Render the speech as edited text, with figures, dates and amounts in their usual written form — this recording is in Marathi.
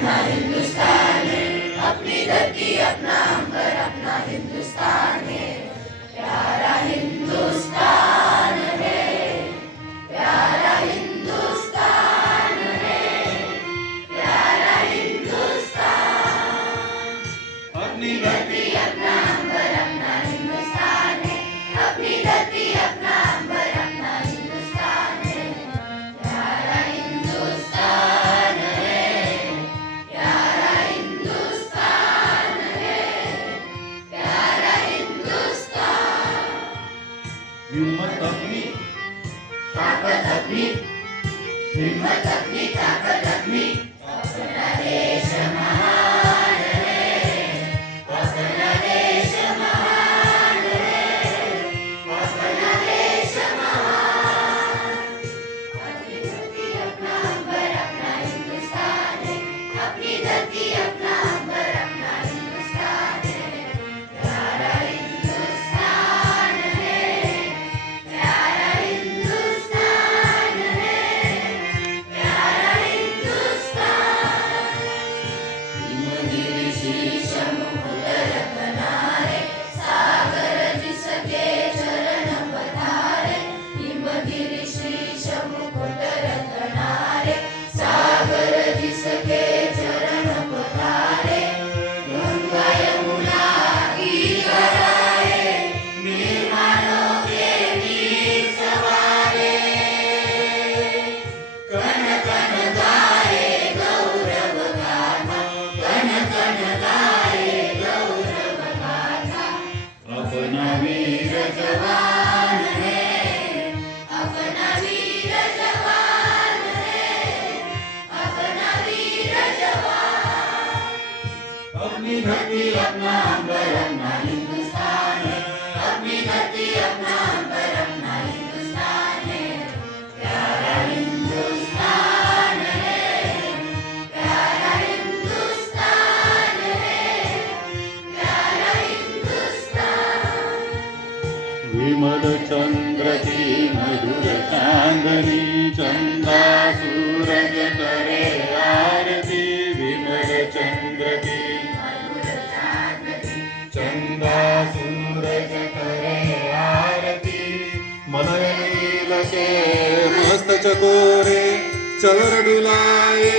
अपना हिंदुस्तान है, अपनी धरती अपना अंबर अपना हिंदुस्तान है, प्यारा हिंदुस्तान है, प्यारा हिंदुस्तान है, प्यारा हिंदुस्तान। अपनी धरती अपना अंबर अपना हिंदुस्तान है, अपनी धरती अपना अंबर अपना हिंदुस्तान है, प्यारा हिंदुस्तान है, प्यारा हिंदुस्तान है, प्यारा हिंदुस्तान। हिम्मत अपनी ताकत अपनी, हिम्मत अपनी ताकत अपनी, अपना देश महान है, अपना देश महान है, अपना देश महान। अपनी धरती अपना अंबर अपना हिंदुस्तान है, अपनी धरती अपना अंबर अपना हिंदुस्तान है, प्यारा हिंदुस्तान है, प्यारा हिंदुस्तान है, प्यारा हिंदुस्तान। हिमगिरि शीर्ष मुकुट रत्नारे, सागर जिसके चरण पधारे, हिमगिरि शीर्ष मुकुट रत्नारे, सागर जिसके चरण पधारे, गंगा यमुना की धाराएं निर्मलों के वीर सवारे, कण कण गाए गौरव गाथा, कण कण गाए गौरव गाथा। अपना वीर जवान है, अपना वीर जवान है, अपना वीर जवान। अपनी धरती अपना अंबर अपना हिंदुस्तान है, अपनी धरती अपना अंबर अपना हिंदुस्तान है, प्यारा हिंदुस्तान है, प्यारा हिंदुस्तान है, प्यारा हिंदुस्तान। विमल चंद्र की मधुर चांदनी, चंदा सूरज करे आरती। विमल चंद्र की मधुर चांदनी, चंदा सूरज करे आरती। मलय नील के मस्त चकोरे चवर डुलाए